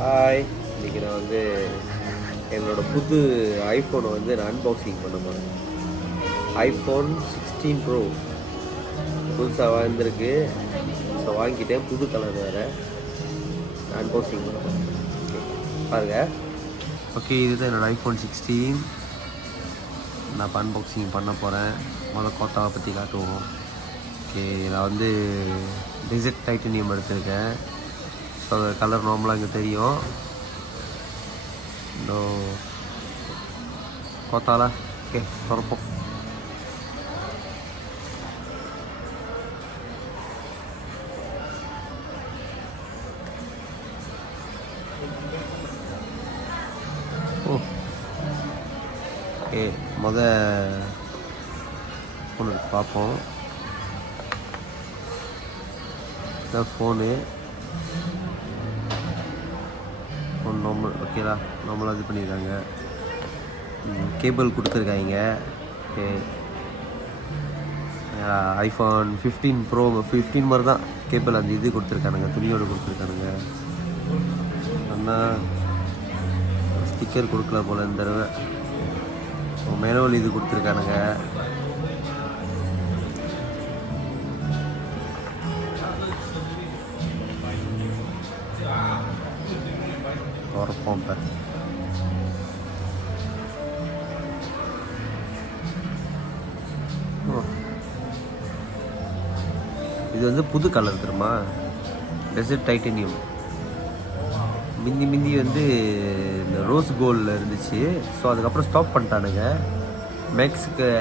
Hi, இன்றைக்கி நான் வந்து என்னோடய புது ஐஃபோனை வந்து நான் அன்பாக்சிங் பண்ண போகிறேன். ஐஃபோன் 16 ப்ரோ புதுசாக வந்திருக்கு. ஸோ வாங்கிட்டேன், புது கலர் வேறு. அன்பாக்சிங் பண்ண போகிறேன். ஓகே பாருங்கள். ஓகே, இதுதான் என்னோடய ஐஃபோன் 16. நான் இப்போ அன்பாக்சிங் பண்ண போகிறேன். முதல்ல கோத்தாவை பற்றி காட்டுவோம். ஓகே, நான் வந்து டிசைட் டைட்டனியம் எடுத்திருக்கேன். ஸோ அது கலர் நார்மலாக இங்கே தெரியும். இன்னும் கோத்தாலா. ஓகே, திறப்போம். ஓகே, ஃபோன் எடுத்து பார்ப்போம். இதான் ஃபோனு நார்மல். ஓகேடா, நார்மலாக இது பண்ணியிருக்காங்க. கேபிள் கொடுத்துருக்காங்க. ஓகே, ஐஃபோன் 15 ப்ரோ 15 மாதிரி தான் கேபிள். அந்த இது கொடுத்துருக்கானுங்க, துணியோடு கொடுத்துருக்கானுங்க. ஆனால் ஸ்டிக்கர் கொடுக்கல போல் இந்த தடவை. மேனுவல் இது கொடுத்துருக்கானுங்க. திறப்போம் இப்போ. இது வந்து புது கலர் தெரியுமா, டெசர்ட் டைட்டனியம். மிந்தி வந்து இந்த ரோஸ் கோல்டில் இருந்துச்சு. ஸோ அதுக்கப்புறம் ஸ்டாப் பண்ணிட்டானுங்க.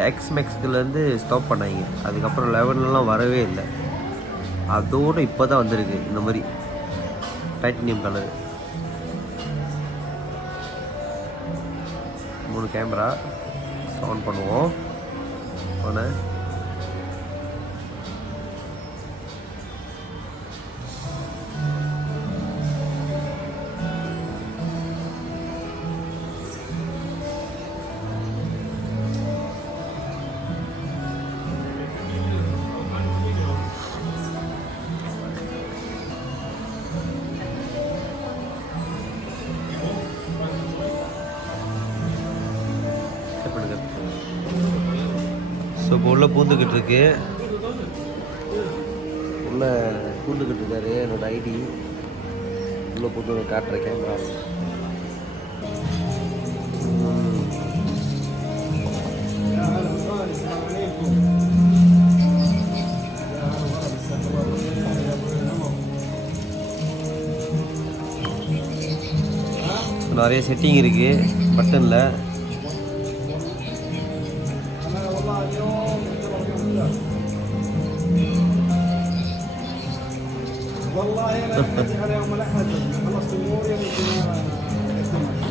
எக்ஸ் மேக்ஸுக்குலேருந்து ஸ்டாப் பண்ணாங்க. அதுக்கப்புறம் 11லாம் வரவே இல்லை. அதோடு இப்போ தான் வந்திருக்கு இந்த மாதிரி டைட்டனியம் கலர். 3 கேமரா ஆன் பண்ணுவோம். ஒன்று ஸோ இப்போ உள்ளே பூந்துக்கிட்டு இருக்கு. உள்ளே பூந்துக்கிட்டு இருக்காரு என்னோடய ஐடி. உள்ளே பூந்து காட்டுற கேமரா. நிறைய செட்டிங் இருக்குது பட்டனில்.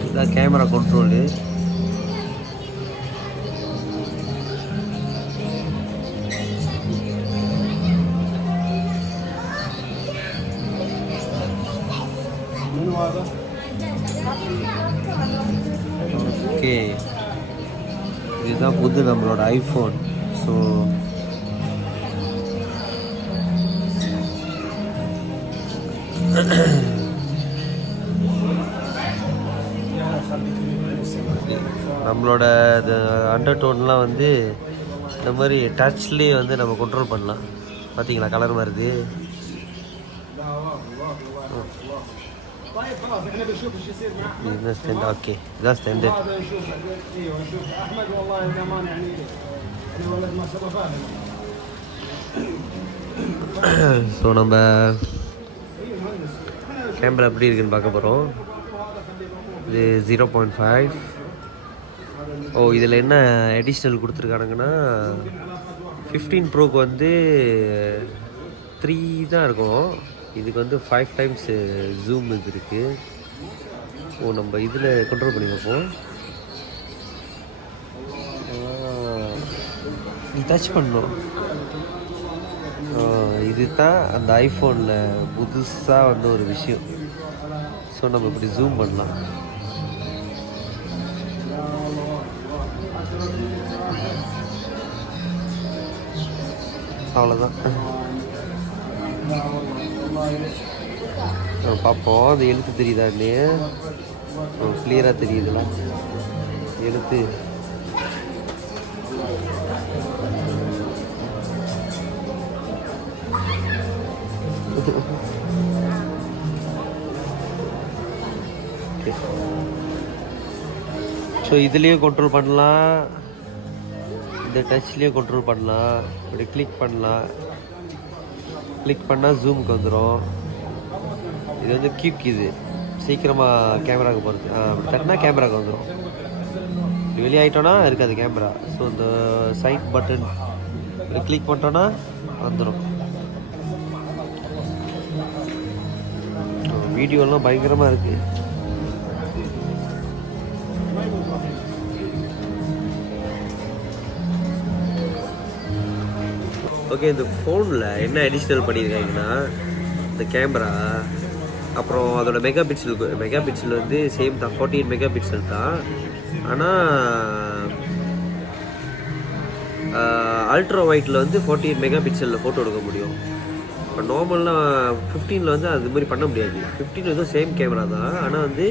இதான் கேமரா கண்ட்ரோலு. ஓகே, இதுதான் புது நம்மளோட ஐஃபோன். ஸோ நம்மளோட அண்டர் டோன்லாம் வந்து இந்த மாதிரி டச்லேயே வந்து நம்ம கண்ட்ரோல் பண்ணலாம். பார்த்தீங்களா, கலர் வருது. ஓகே, இதான் ஸ்டாண்டர்ட். ஸோ நம்ம கேமரா எப்படி இருக்குன்னு பார்க்க போகிறோம். இது 0.5. இதில் என்ன அடிஷ்னல் கொடுத்துருக்கானுங்கன்னா 15 ப்ரோக்கு வந்து 3 தான் இருக்கும். இதுக்கு வந்து 5 டைம்ஸ் ஜூம் இது இருக்குது. நம்ம இதில் கண்ட்ரோல் பண்ணி வைப்போம். டச் பண்ணோம். இது தான் அந்த ஐஃபோனில் புதுசாக வந்து ஒரு விஷயம். ஸோ நம்ம இப்படி ஜூம் பண்ணலாம். அவ்வளோதான். பார்ப்போம் அந்த எழுத்து தெரியுதான்னு. கிளியராக தெரியுதுல எழுத்து. ஸோ இதுலேயும் கண்ட்ரோல் பண்ணலாம், இந்த டச்லேயும் கண்ட்ரோல் பண்ணலாம். இப்படி கிளிக் பண்ணலாம், கிளிக் பண்ணால் ஜூமுக்கு வந்துடும். இது வந்து கியூக், இது சீக்கிரமாக கேமராவுக்கு போகிறது. அப்படி தட்டினா கேமராவுக்கு வந்துடும். வெளியாகிட்டோன்னா இருக்காது கேமரா. ஸோ இந்த சைட் பட்டன் கிளிக் பண்ணிட்டோன்னா வந்துடும். வீடியோலாம் பயங்கரமாக இருக்குது. ஓகே, இந்த ஃபோனில் என்ன அடிஷ்னல் பண்ணியிருக்காங்கன்னா இந்த கேமரா, அப்புறம் அதோட மெகா பிக்சல் வந்து சேம் தான், 14 மெகா பிக்சல் தான். ஆனால் அல்ட்ரா ஒயிட்டில் வந்து 14 மெகா பிக்சலில் ஃபோட்டோ எடுக்க முடியும். இப்போ நார்மலாக 15 வந்து அது மாதிரி பண்ண முடியாது. 15 வந்து சேம் கேமரா தான், ஆனால் வந்து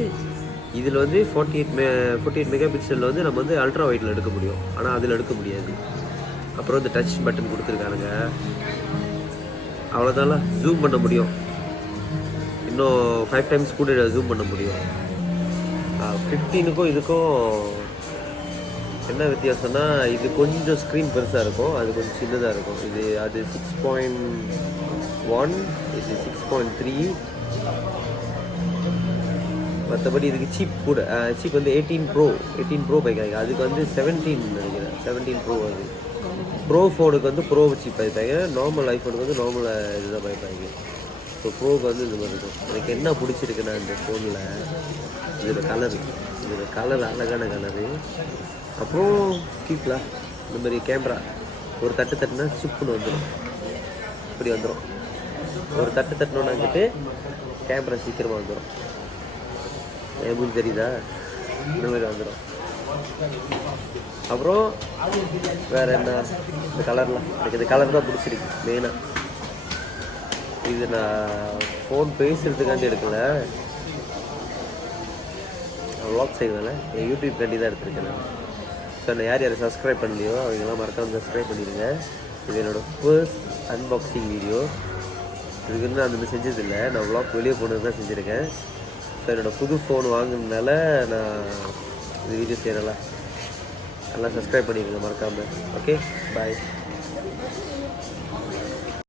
இதில் வந்து 48 மெகா பிக்சலில் வந்து நம்ம வந்து அல்ட்ரா ஒயிட்டில் எடுக்க முடியும், ஆனால் அதில் எடுக்க முடியாது. அப்புறம் இந்த டச் பட்டன் கொடுத்துருக்கானுங்க, அவ்வளோதான்ல. ஜூம் பண்ண முடியும், இன்னும் 5 டைம்ஸ் கூட ஜூம் பண்ண முடியும். 15க்கும் இதுக்கும் என்ன வித்தியாசம்னா, இது கொஞ்சம் ஸ்க்ரீன் பெருசாக இருக்கும், அது கொஞ்சம் சின்னதாக இருக்கும். அது 6.1, இது 6.3. மற்றபடி இதுக்கு சீப் வந்து 18 ப்ரோ பைக்காங்க. அதுக்கு வந்து 17 நினைக்கிறேன், 17 ப்ரோ. அது ப்ரோ ஃபோனுக்கு வந்து ப்ரோ சீப் பைப்பாங்க, நார்மல் ஐஃபோனுக்கு வந்து நார்மல் இதுதான் பைப்பாங்க. ஸோ ப்ரோக்கு வந்து இந்த மாதிரி இருக்கும். எனக்கு என்ன பிடிச்சிருக்குன்னா இந்த ஃபோனில் இதோட கலர் அழகான கலரு. அப்புறம் கீப்லாம் இந்த மாதிரி கேமரா ஒரு தட்டு தட்டுனா சிப்புன்னு வந்துடும், இப்படி வந்துடும். ஒரு தட்டு தட்டணுன்னாக்கிட்டு கேமரா சீக்கிரமாக வந்துடும். எப்படி தெரியுதா? இந்த மாதிரி வந்துடும். அப்புறம் வேறு என்ன, இந்த கலர்லாம் எனக்கு இந்த கலர் தான் பிடிச்சிருக்கு மெயினாக. இது நான் ஃபோன் பேசுகிறதுக்காண்டி எடுக்கல, வ்ளாக் செய்வதில்ல, என் யூடியூப் காண்டி தான் எடுத்துருக்கேன். ஸோ நான் யார் சப்ஸ்கிரைப் பண்ணலையோ அவங்கெல்லாம் மறக்காமல் சப்ஸ்கிரைப் பண்ணிடுங்க. இது என்னோடய ஃபர்ஸ்ட் அன்பாக்சிங் வீடியோ. இதுக்கு வந்து நான் அந்த மாதிரி செஞ்சதில்லை, நான் வ்ளாக் வெளியே போனது தான் செஞ்சுருக்கேன். ஸோ என்னோடய புது ஃபோன் வாங்கினதுனால நான் இந்த வீடியோ செய்கிறேன்ல, எல்லாம் சப்ஸ்கிரைப் பண்ணிடுங்க மறக்காமல். ஓகே, பாய்.